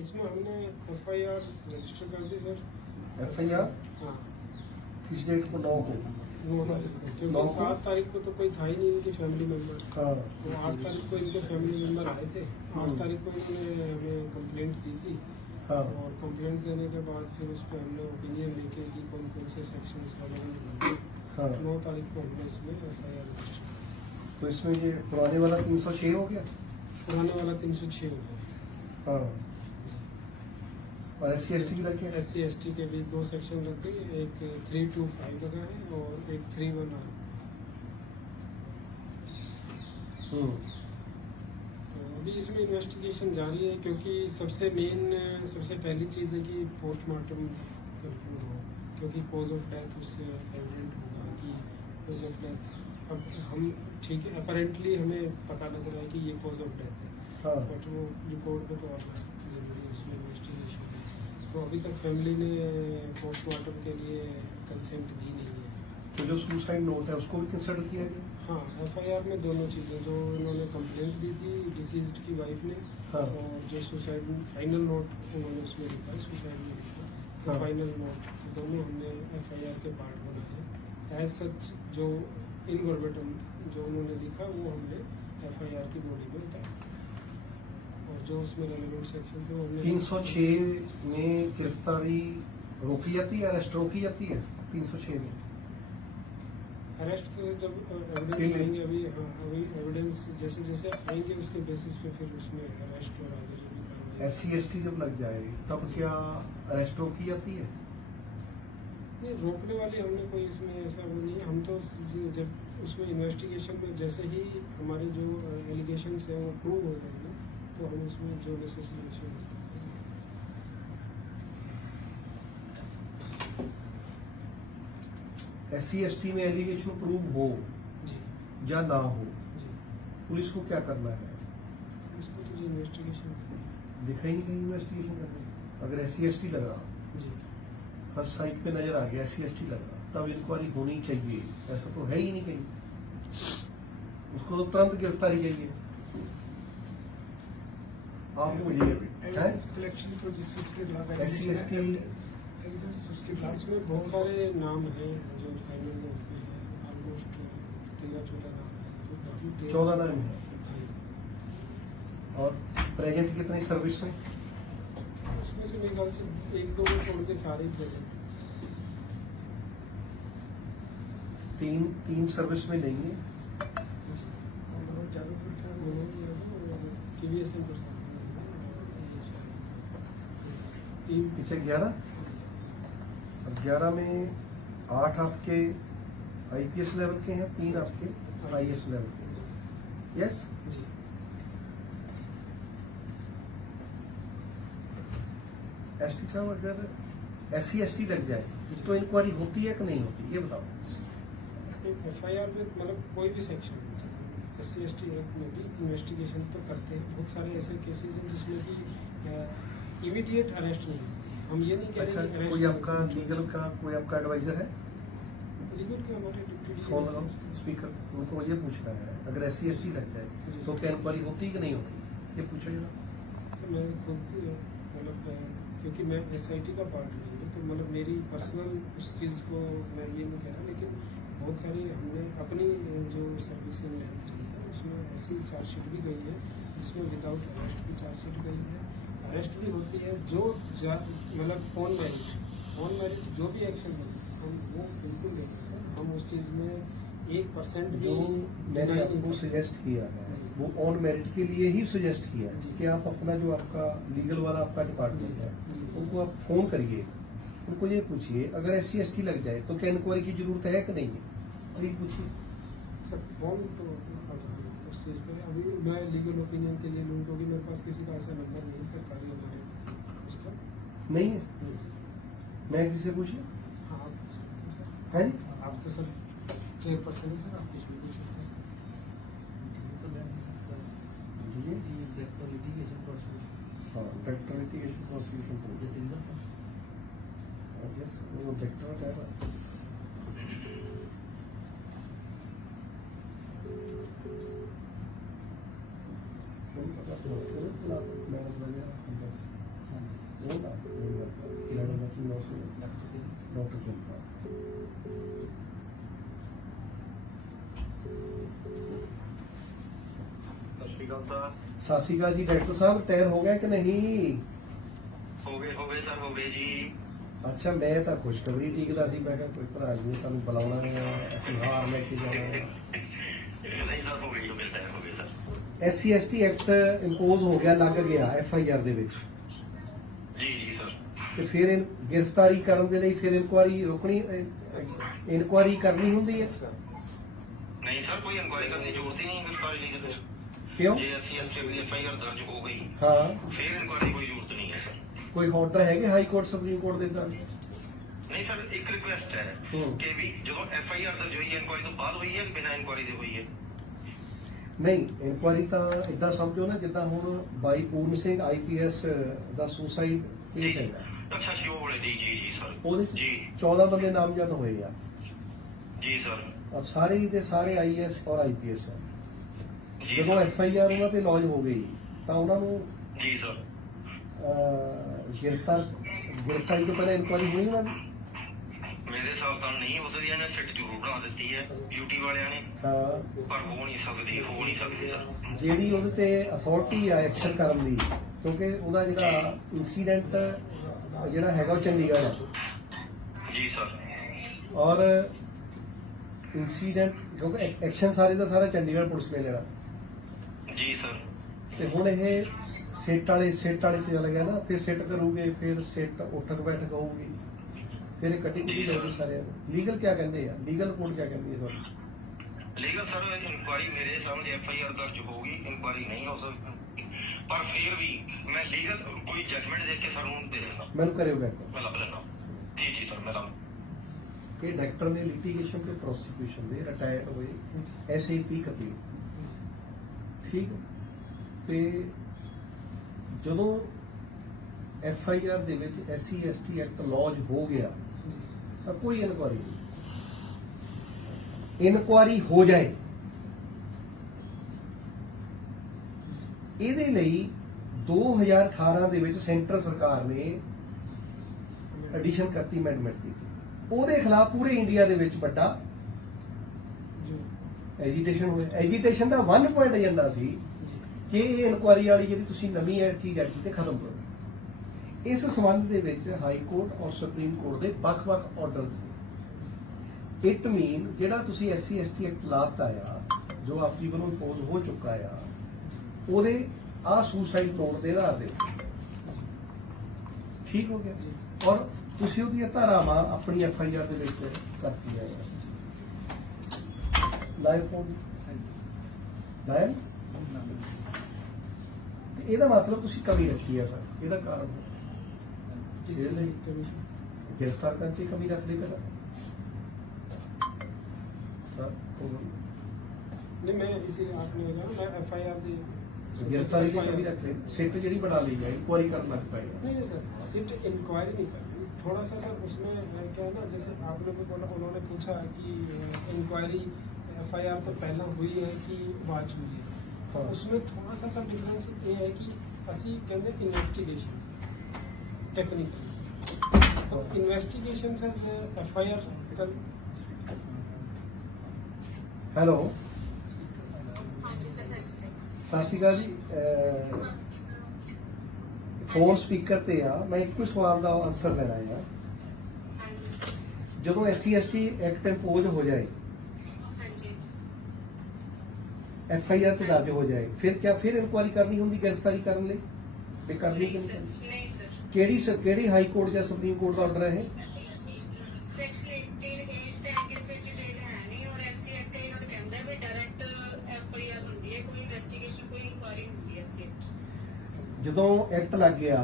इसमें हमने FIR register कर दी सर। FIR हाँ, किस डेट को? 9 को। 9 तारीख को, क्योंकि 9 को? 7 तारीख को तो कोई था ही नहीं इनके फैमिली मेम्बर। हाँ। तो 8 तारीख को इनके फैमिली मेम्बर आए थे। 8 तारीख को इन्होंने हमें कंप्लेंट दी थी। हाँ। और कंप्लेंट देने के बाद फिर उस पर हमने ओपिनियन लेके कि कौन कौन से सेक्शंस वगैरह। हाँ। 9 तारीख को हमने इसमें FIR रजिस्टर। तो इसमें ये पुराने वाला 306 हो गया। पुराने वाला 306 हो गया। हाँ। और SC/ST की लड़की SC/ST के भी 2 सेक्शन लग गई, एक 325 लगा है और एक 319। तो अभी इसमें इन्वेस्टिगेशन जारी है, क्योंकि सबसे पहली चीज़ है कि पोस्टमार्टम कंप्लीट हो, क्योंकि कॉज ऑफ डेथ उससे एविडेंट होगा कि कॉज ऑफ डेथ। अब हम ठीक है, अपरेंटली हमें पता लग रहा है कि ये कॉज ऑफ डेथ है। हाँ। बट वो रिपोर्ट पे तो आना जरूरी है, उसमें इन्वेस्टिगेशन। तो अभी तक फैमिली ने पोस्टमार्टम के लिए कंसेंट दी नहीं है। तो जो सुसाइड नोट है उसको भी कंसिडर किया गया? हाँ, FIR में दोनों चीज़ें, जो इन्होंने कंप्लेंट दी थी डिसीज्ड की वाइफ ने, हाँ। और जो सुसाइड फाइनल नोट उन्होंने उसमें लिखा, सुसाइड में लिखा, तो हाँ। फाइनल नोट दोनों हमने FIR के पार्ट बनाए। एज सच जो इन वर्बेटम जो उन्होंने लिखा वो हमने FIR की बॉडी में उतारा, और जो उसमें रेलेवेंट सेक्शन थे वो हमने 306 में गिरफ्तारी रोकी जाती है, अरेस्ट रोकी जाती है 306 में? अरेस्ट तो जब एविडेंस आएंगे, अभी एविडेंस जैसे जैसे आएंगे उसके बेसिस पे फिर उसमें अरेस्ट और आगे जो भी कार्रवाई। SC/ST जब लग जाए तब क्या अरेस्ट रोकी जाती है? नहीं, रोकने वाली हमने कोई इसमें ऐसा वो नहीं है। हम तो जब उसमें इन्वेस्टिगेशन में जैसे ही हमारे जो एलिगेशंस हैं वो प्रूव हो जाएंगे, तो हम उसमें जो नेसेसरी एक्शन SC/ST में एलिगेशन प्रूव हो जी या ना हो, जी पुलिस को क्या करना है? इसको तो जी इन्वेस्टिगेशन दिखा ही नहीं कहीं इन्वेस्टिगेशन करने। अगर SC/ST लग रहा, जी हर साइट पे नजर आ गया SC/ST लग रहा, तब इंक्वायरी होनी चाहिए। ऐसा तो है ही नहीं कहीं। उसको तो तुरंत गिरफ्तारी चाहिए। आप मुझे कलेक्शन को जिस चीज के खिलाफ SC/ST एविडेंस उसके खिलाफ इसमें बहुत सारे नाम हैं जो फाइनल में होते हैं, ऑलमोस्ट 13-14 नाम हैं। 14 नाम है। और प्रेजेंट कितनी सर्विस में? उसमें से मेरे ख्याल से 1-2 को छोड़ के सारे ही प्रेजेंट। तीन सर्विस में नहीं है। पीछे 11, अब 11 में 8 आपके IPS लेवल के हैं, 3 आपके IS लेवल के। यस। SP साहब, अगर SC/ST लग जाए तो इंक्वायरी होती है कि नहीं होती, ये बताओ। FIR में मतलब कोई भी सेक्शन SC/ST एक्ट में भी इन्वेस्टिगेशन तो करते हैं। बहुत सारे ऐसे केसेस हैं जिसमें कि इमीडिएट अरेस्ट नहीं होती। हम ये नहीं कह अच्छा, रहे कोई आपका लीगल का कोई आपका एडवाइजर है? लीगल के हमारे डिप्टी फोन लगाओ स्पीकर, उनको ये पूछना है अगर SC/ST लग जाए तो क्या इंक्वायरी होती कि नहीं होती, ये पूछो जरा। सर मैं खुद मतलब क्योंकि मैं SIT का पार्ट नहीं हूँ, तो मतलब मेरी पर्सनल उस चीज़ को मैं ये नहीं कह रहा, लेकिन बहुत सारी हमने अपनी जो सर्विसिंग लेंथ रही है उसमें ऐसी चार्जशीट भी गई है जिसमें विदाउट अरेस्ट की चार्जशीट गई है, अरेस्ट भी होती है। जो मतलब ऑन मेरिट जो भी एक्शन हो हम वो बिल्कुल देंगे सर। हम उस चीज़ में 1% जो मैंने आपको सजेस्ट किया है वो ऑन मेरिट के लिए ही सजेस्ट किया है कि आप अपना जो आपका लीगल वाला आपका डिपार्टमेंट है उनको आप फोन करिए, उनको ये पूछिए अगर SC/ST लग जाए तो क्या इंक्वायरी की जरूरत है कि नहीं है, ये पूछिए। सर फोन तो उस चीज़ पे अभी मैं लीगल ओपिनियन के लिए लूँ, क्योंकि मेरे पास किसी का ऐसा नंबर नहीं है सरकारी हमारे उसका नहीं है। मैं किसी से पूछूं? हाँ आप पूछ सकते हैं सर। है आप तो सर चेयरपर्सन है सर, आप कुछ भी पूछ सकते हैं लिटिगेशन प्रोसेस। हाँ, डायरेक्टर लिटिगेशन प्रोसिक्यूशन यस, वो डायरेक्टर है ना। ਸਤਿ ਸ਼੍ਰੀ ਅਕਾਲ ਸਰ। ਸਤਿ ਸ਼੍ਰੀ ਅਕਾਲ ਜੀ ਡਾਕਟਰ ਸਾਹਿਬ, ਟਾਇਰ ਹੋ ਗਿਆ ਕਿ ਨਹੀਂ? ਹੋ ਗਏ ਸਰ, ਹੋ ਗਏ ਜੀ। ਅੱਛਾ, ਮੈਂ ਤਾਂ ਖੁਸ਼ਖਬਰੀ ਟੀਕਦਾ ਸੀ, ਮੈਂ ਕਿਹਾ ਕੋਈ ਭਰਾ ਜੀ ਤੁਹਾਨੂੰ ਬੁਲਾਉਣਾ ਹੈ, ਅਸੀਂ ਹਾਰ ਲੈ ਕੇ ਜਾਣਾ ਹੈ। ਨਹੀਂ ਸਰ, ਹੋ ਗਏ ਸਰ, ਹੋ ਗਏ ਸਰ। SC/ST ਐਕਟ ਇੰਪੋਜ਼ ਹੋ ਗਿਆ, ਲੱਗ ਗਿਆ FIR ਦੇ ਵਿੱਚ, ਜੀ ਸਰ। ਤੇ ਫਿਰ ਗ੍ਰਿਫਤਾਰੀ ਕਰਨ ਦੇ ਲਈ ਫਿਰ ਇਨਕੁਆਰੀ ਰੋਕਣੀ, ਇਨਕੁਆਰੀ ਕਰਨੀ ਹੁੰਦੀ ਹੈ। ਨਹੀਂ ਸਰ, ਕੋਈ ਇਨਕੁਆਇਰੀ ਕਰਨ ਦੀ ਜ਼ਰੂਰਤ ਹੀ ਨਹੀਂ ਗ੍ਰਿਫਤਾਰੀ ਲਈ ਤੇ। ਕਿਉਂ? ਜੇ SC/ST ਦੀ FIR ਦਰਜ ਹੋ ਗਈ ਹਾਂ, ਫਿਰ ਇਨਕੁਆਇਰੀ ਕੋਈ ਜ਼ਰੂਰਤ ਨਹੀਂ ਹੈ ਸਰ। ਕੋਈ ਆਰਡਰ ਹੈਗੇ ਹਾਈ ਕੋਰਟ ਸੁਪਰੀਮ ਕੋਰਟ ਦੇ ਤਾਂ? ਨਹੀਂ ਸਰ, ਇੱਕ ਰਿਕੁਐਸਟ ਹੈ ਹੂੰ। ਕਿ ਵੀ ਜਦੋਂ FIR ਦਰਜ ਹੋਈ ਹੈ, ਇਨਕੁਆਇਰੀ ਤੋਂ ਬਾਅਦ ਹੋਈ ਹੈ ਕਿ ਬਿਨਾਂ ਇਨਕੁਆਇਰੀ ਦੇ ਹੋਈ ਹੈ? ਨਹੀਂ, ਇਨਕੁਆਰੀ ਤਾਂ ਇਦਾਂ ਸਮਝੋ ਨਾ, ਜਿੱਦਾਂ ਹੁਣ ਬਾਈ ਪੂਰਨ ਸਿੰਘ IPS ਦਾ ਸੁਸਾਈਡ ਕੇਸ ਹੈਗਾ, ਅੱਛਾ ਜੀ, ਉਹ ਵਾਲੇ ਜੀ ਸਰ। ਉਹਦੇ ਜੀ 14 ਬੰਦੇ ਨਾਮਜ਼ਦ ਹੋਏ ਆ, ਜੀ ਸਰ। ਔਰ ਸਾਰੇ ਦੇ ਸਾਰੇ IAS ਔਰ IPS ਆ। ਜੀ ਜਦੋਂ ਸਰ। FIR ਉਹਨਾਂ ਤੇ ਲੌਜ ਹੋ ਗਈ ਤਾਂ ਉਹਨਾਂ ਨੂੰ ਜੀ ਸਰ। ਗ੍ਰਿਫਤਾਰੀ ਤੋਂ ਪਹਿਲਾਂ ਇਨਕੁਆਰੀ ਹੋਈ ਉਹਨਾਂ ਦੀ? ਮੇਰੇ ਹਿਸਾਬ ਨਾਲ ਨਹੀਂ ਹੋ ਸਕਦੀ, ਇਹਨੇ ਸਿੱਟ ਜ਼ਰੂਰ ਬਣਾ ਦਿੱਤੀ ਹੈ ਡਿਊਟੀ ਵਾਲਿਆਂ ਨੇ, ਹਾਂ, ਪਰ ਹੋ ਨਹੀਂ ਸਕਦੀ ਸਰ। ਜਿਹੜੀ ਉਹਦੇ ਤੇ ਅਥਾਰਟੀ ਆ ਐਕਸ਼ਨ ਕਰਨ ਦੀ, ਕਿਉਂਕਿ ਉਹਦਾ ਜਿਹੜਾ ਇਨਸੀਡੈਂਟ ਜਿਹੜਾ ਹੈਗਾ ਉਹ ਚੰਡੀਗੜ੍ਹ ਹੈ, ਜੀ ਸਰ। ਔਰ ਇਨਸੀਡੈਂਟ ਕਿਉਂਕਿ ਐਕਸ਼ਨ ਸਾਰੇ ਦਾ ਸਾਰਾ ਚੰਡੀਗੜ੍ਹ ਪੁਲਿਸ ਨੇ ਲੈਣਾ, ਜੀ ਸਰ। ਤੇ ਹੁਣ ਇਹ ਸਿੱਟ ਵਾਲੇ ਚ ਚੱਲ ਗਿਆ ਨਾ, ਫਿਰ ਸਿੱਟ ਕਰੂਗੇ, ਫਿਰ ਸਿੱਟ ਉੱਠਕ ਬੈਠਕ ਹੋਊਗੀ, ਫਿਰ ਇਹ ਕੱਟੀ ਕੁੱਟੀ ਜਾਊਗੀ ਸਾਰਿਆਂ ਨੂੰ। ਲੀਗਲ ਕਿਆ ਕਹਿੰਦੇ ਆ, ਲੀਗਲ ਰਿਪੋਰਟ ਕਿਆ ਕਹਿੰਦੀ ਹੈ ਤੁਹਾਨੂੰ? ਲੀਗਲ ਸਰ, ਇਨਕੁਆਰੀ ਮੇਰੇ ਸਾਹਮਣੇ FIR ਦਰਜ ਹੋਊਗੀ, ਇਨਕੁਆਰੀ ਨਹੀਂ ਹੋ ਸਕਦੀ, ਪਰ ਫਿਰ ਵੀ ਮੈਂ ਲੀਗਲ ਕੋਈ ਜਜਮੈਂਟ ਦੇਖ ਕੇ ਸਰ ਨੂੰ ਦੇ ਦਿੰਦਾ। ਮੈਨੂੰ ਕਰਿਓ ਬੈਕ। ਮੈਂ ਲੱਭ ਲੈਣਾ। ਜੀ ਸਰ, ਮੈਂ ਲੱਭ। ਇਹ ਡਾਇਰੈਕਟਰ ਨੇ ਲਿਟੀਗੇਸ਼ਨ ਤੇ ਪ੍ਰੋਸੀਕਿਊਸ਼ਨ ਦੇ ਰਿਟਾਇਰਡ ਹੋਏ SAP ਕਪੀਲ, ਠੀਕ ਹੈ। ਤੇ ਜਦੋਂ FIR ਦੇ ਵਿੱਚ SC/ST ਐਕਟ ਲੌਜ ਹੋ ਗਿਆ ਤਾਂ ਕੋਈ ਇਨਕੁਆਰੀ ਨਹੀਂ, ਇਨਕੁਆਰੀ ਹੋ ਜਾਏ ਇਹਦੇ ਲਈ 2018 ਦੇ ਵਿੱਚ ਸੈਂਟਰ ਸਰਕਾਰ ਨੇ ਐਡੀਸ਼ਨ ਕਰਤੀ, ਅਮੈਂਡਮੈਂਟ ਕੀਤੀ, ਉਹਦੇ ਖਿਲਾਫ ਪੂਰੇ ਇੰਡੀਆ ਦੇ ਵਿੱਚ ਵੱਡਾ ਐਜੀਟੇਸ਼ਨ ਹੋਇਆ। ਐਜੀਟੇਸ਼ਨ ਦਾ 1 ਪੁਆਇੰਟ ਏਜੰਡਾ ਸੀ ਕਿ ਇਹ ਇਨਕੁਆਰੀ ਵਾਲੀ ਜਿਹੜੀ ਤੁਸੀਂ ਨਵੀਂ ਚੀਜ਼ ਐਡ ਕੀਤੀ ਖਤਮ ਕਰੋ। ਇਸ ਸੰਬੰਧ ਦੇ ਵਿੱਚ ਹਾਈ ਕੋਰਟ ਔਰ ਸੁਪਰੀਮ ਕੋਰਟ ਦੇ ਵੱਖ-ਵੱਖ ਆਰਡਰਸ ਨੇ। ਇਟ ਮੀਨ ਜਿਹੜਾ ਤੁਸੀਂ SC/ST ਐਕਟ ਲਾਤਾ ਆ, ਜੋ ਆਪਕੀ ਵੱਲੋਂ ਇੰਪੋਜ਼ ਹੋ ਚੁੱਕਾ ਆ, ਉਹਦੇ ਆ ਸੁਸਾਈਡ ਨੋਟ ਦੇ ਆਧਾਰ ਦੇ ਠੀਕ ਹੋ ਗਿਆ ਜੀ, ਔਰ ਤੁਸੀਂ ਉਹਦੀਆਂ ਧਾਰਾਵਾਂ ਆਪਣੀ FIR ਦੇ ਵਿੱਚ ਕਰਤੀਆਂ ਆ। ਲਾਈਵ ਫੋਨ ਲਾਈਵ, ਇਹਦਾ ਮਤਲਬ ਤੁਸੀਂ ਕਮੀ ਰੱਖੀ ਹੈ ਸਰ, ਇਹਦਾ ਕਾਰਨ गिरफ्तार करके कमी रख देगा सर। नहीं, मैं इसीलिए आपने बोला ना, मैं FIR दी गिरफ्तारी की कमी रख ले, सिट जी बना ली है, इंक्वायरी करना पड़ेगा। नहीं सर, सिट इंक्वायरी नहीं करनी, थोड़ा सा सर उसमें क्या है ना, जैसे आप लोगों को बोला, उन्होंने पूछा कि इंक्वायरी FIR तो पहला हुई है कि बाद हुई है, तो उसमें थोड़ा सा सर डिफरेंस ये है कि असी कहते इन्वेस्टिगेशन टेक्निकल, तो इन्वेस्टिगेशन सर FIR कर। हेलो, ਸਤਿ ਸ਼੍ਰੀ ਅਕਾਲ ਜੀ। ਫੋਨ ਸਪੀਕਰ ਤੇ ਆ, ਮੈਂ ਇੱਕੋ ਸਵਾਲ ਦਾ ਆਨਸਰ ਦੇਣਾ ਹੈ। ਜਦੋਂ SC/ST ਐਕਟ ਇੰਪੋਜ਼ ਹੋ ਜਾਏ, FIR ਤੇ ਦਰਜ ਹੋ ਜਾਏ, ਫਿਰ ਕਿਆ ਫਿਰ ਇਨਕੁਆਇਰੀ ਕਰਨੀ ਹੁੰਦੀ ਗ੍ਰਿਫਤਾਰੀ ਕਰਨ ਲਈ? ਤੇ ਕਰਨੀ ਕਿ ਨਹੀਂ? ਕਿਹੜੀ ਹਾਈ ਕੋਰਟ ਜਾਂ ਸੁਪਰੀਮ ਕੋਰਟ ਦਾ ਆਰਡਰ ਹੈ ਇਹ? ਜਦੋਂ ਐਕਟ ਲੱਗ ਗਿਆ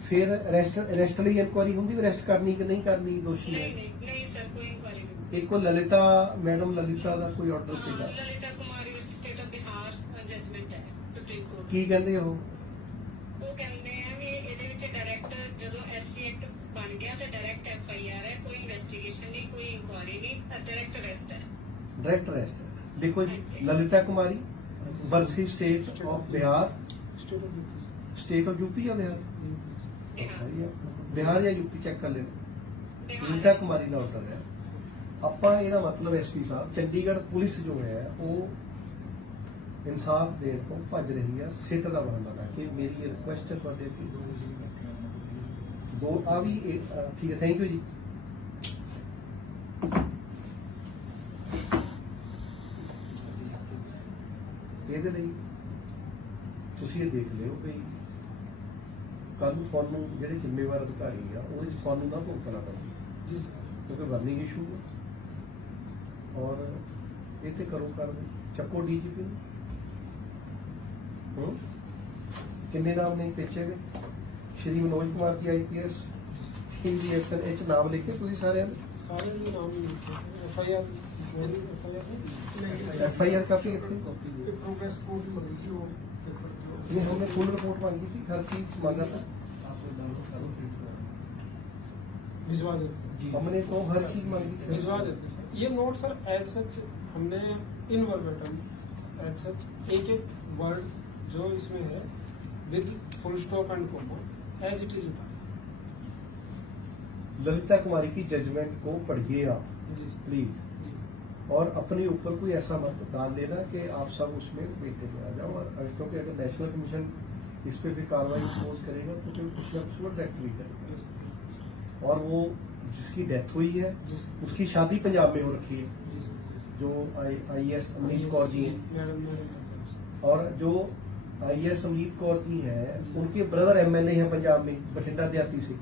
ਫਿਰ ਅਰੈਸਟ ਲਈ ਇਨਕੁਆਇਰੀ ਹੁੰਦੀ, ਅਰੈਸਟ ਕਰਨੀ ਕਿ ਨਹੀਂ ਕਰਨੀ ਦੋਸ਼ੀ ਹੈ? ਨਹੀਂ ਸਰ, ਕੋਈ ਇਨਕੁਆਇਰੀ ਨਹੀਂ। ਇੱਕ ਲਲਿਤਾ ਮੈਡਮ, ਲਲਿਤਾ ਦਾ ਕੋਈ ਆਰਡਰ ਸੀਗਾ, Lalita Kumari state of Bihar judgement ਹੈ ਸੁਪਰੀਮ ਕੋਰਟ। ਕੀ ਕਹਿੰਦੇ ਉਹ ਕਹਿੰਦੇ ਆ ਵੀ ਇਹਦੇ ਵਿੱਚ ਡਾਇਰੈਕਟ ਜਦੋਂ SC ਐਕਟ ਬਣ ਗਿਆ ਤਾਂ ਡਾਇਰੈਕਟ FIR ਹੈ, ਕੋਈ ਇਨਵੈਸਟੀਗੇਸ਼ਨ ਨਹੀਂ, ਕੋਈ ਇਨਕੁਆਇਰੀ ਨਹੀਂ, ਡਾਇਰੈਕਟ ਅਰੈਸਟ ਹੈ। डायरेक्ट अरेस्ट देखो जी, ललिता कुमारी वर्सी state of Bihar, state of UP या बिहार, बिहार या यूपी चेक कर लेना। ਨੀਤਾ ਕੁਮਾਰੀ ਦਾ ਆਰਡਰ ਹੈ ਆਪਾਂ ਇਹਦਾ ਮਤਲਬ ਐਸਪੀ ਸਾਹਿਬ ਚੰਡੀਗੜ੍ਹ ਪੁਲਿਸ ਜੋ ਹੈ ਉਹ ਇਨਸਾਫ ਦੇਣ ਤੋਂ ਭੱਜ ਰਹੀ ਹੈ ਸਿੱਟ ਦਾ ਬਹਾਨਾ ਲਾ ਕੇ ਮੇਰੀ ਰਿਕੁਐਸਟ ਹੈ ਤੁਹਾਡੇ ਅੱਗੇ ਦੋ ਆ ਵੀ ਠੀਕ ਹੈ ਥੈਂਕ ਯੂ ਜੀ ਇਹਦੇ ਲਈ ਤੁਸੀਂ ਇਹ ਦੇਖ ਲਿਓ ਵੀ ਕੱਲ ਨੂੰ ਤੁਹਾਨੂੰ ਜਿਹੜੇ ਜ਼ਿੰਮੇਵਾਰ ਅਧਿਕਾਰੀ ਆ ਉਹਦੇ 'ਚ ਤੁਹਾਨੂੰ ਨਾ ਭੁਗਤਣਾ ਪਵੇ जी सर ਕਿਉਂਕਿ ਵਰਨਿੰਗ ਇਸ਼ੂ ਹੈ ਔਰ ਇਹ ਤੇ ਕਰੋ ਕਾਰਵਾਈ ਚੱਕੋ ਡੀਜੀਪੀ ਨੂੰ ਕਿੰਨੇ ਨਾਮ ਨਹੀਂ ਪੇਚੇ ਨੇ ਸ਼੍ਰੀ ਮਨੋਜ ਕੁਮਾਰ ਜੀ ਆਈਪੀਐਸ ਹਿੰਦੀ ਐਕਸ਼ਨ ਇਹ 'ਚ ਨਾਮ ਲਿਖ ਕੇ ਤੁਸੀਂ ਸਾਰਿਆਂ ਨੇ सारे ही नाम FIR नहीं एफआईआर काफी कितनी ये प्रोग्रेस रिपोर्ट भी मंगी थी वो पेपर जो नहीं हमने फुल रिपोर्ट मांगी थी हर चीज मांगा था भिजवा देते हमने तो हर चीज मांगी थी भिजवा देते सर ये नोट सर एज सच हमने इन वर्बेटम एज सच एक एक वर्ड जो इसमें है with full stop and comma as it is उतारा ललिता कुमारी की जजमेंट को पढ़िए आप जी सर प्लीज जी और अपने ऊपर कोई ऐसा मत डाल देना कि आप सब उसमें बेटे में आ जाओ और क्योंकि अगर नेशनल कमीशन इस पे भी कार्रवाई इम्पोज करेगा तो फिर कुछ ना कुछ वो डायरेक्ट भी करेगा जी सर और वो जिसकी डेथ हुई है जी सर उसकी शादी पंजाब में हो रखी है जी सर जो IAS अमरीत कौर जी हैं मैडम और जो IAS अमरीत कौर जी हैं जी। उनके ब्रदर MLA हैं पंजाब में बठिंडा देहाती से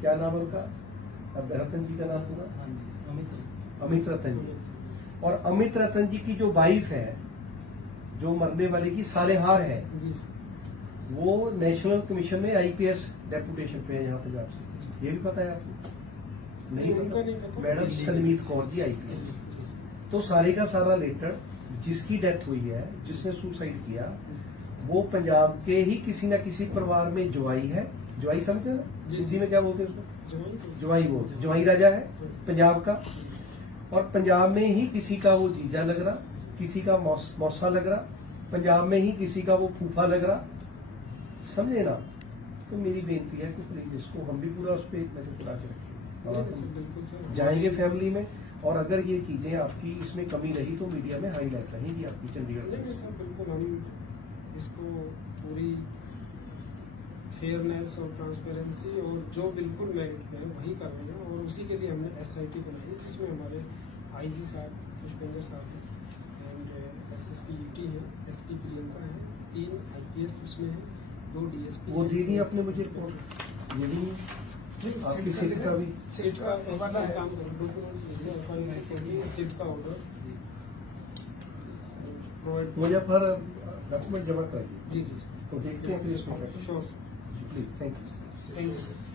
क्या नाम है उनका अब रतन जी का नाम होगा अमित रतन जी और अमित रतन जी की जो वाइफ है जो मरने वाले की सालेहार है जी सर वो नेशनल कमीशन में IPS डेपुटेशन पे है यहाँ पंजाब से ये भी पता है आपको नहीं उनका नहीं पता पता। मैडम सलमीत कौर जी IPS तो सारे का सारा लेटर जिसकी डेथ हुई है जिसने सुसाइड किया वो पंजाब के ही किसी न किसी परिवार में ज्वाई है ज्वाई समझते हैं ना जी। हिंदी में क्या बोलते हैं उसको जो ज्वाई बोलते ज्वाई राजा है पंजाब का और पंजाब में ही किसी का वो जीजा लग रहा किसी का मौसा लग रहा पंजाब में ही किसी का वो फूफा लग रहा समझे ना तो मेरी बेनती है कि प्लीज इसको हम भी पूरा उस पर एक नजर उड़ा के रखें और हम बिल्कुल सर जाएंगे फैमिली में और अगर ये चीजें आपकी इसमें कमी रही तो मीडिया में हाईलाइट रहेगी आपकी चंडीगढ़ नहीं में सर बिल्कुल हम इसको पूरी फेयरनेस और ट्रांसपेरेंसी और जो बिल्कुल मेरिट में है वही कर रहे हैं और उसी के लिए हमने SIT बनाई जिसमें हमारे IG साहब पुष्पेंद्र साहब हैं एंड SSP UT है SP प्रियंका है 3 IPS उसमें है 2 DSP वो दीदी आपने मुझे ये भी आपकी सीट का भी सीट का काम करो सीट का ऑर्डर प्रोवाइड मुजफ्फर डॉक्यूमेंट जमा कराइए जी जी सर तो देखते हैं फिर इसको sure please thank you thank you sir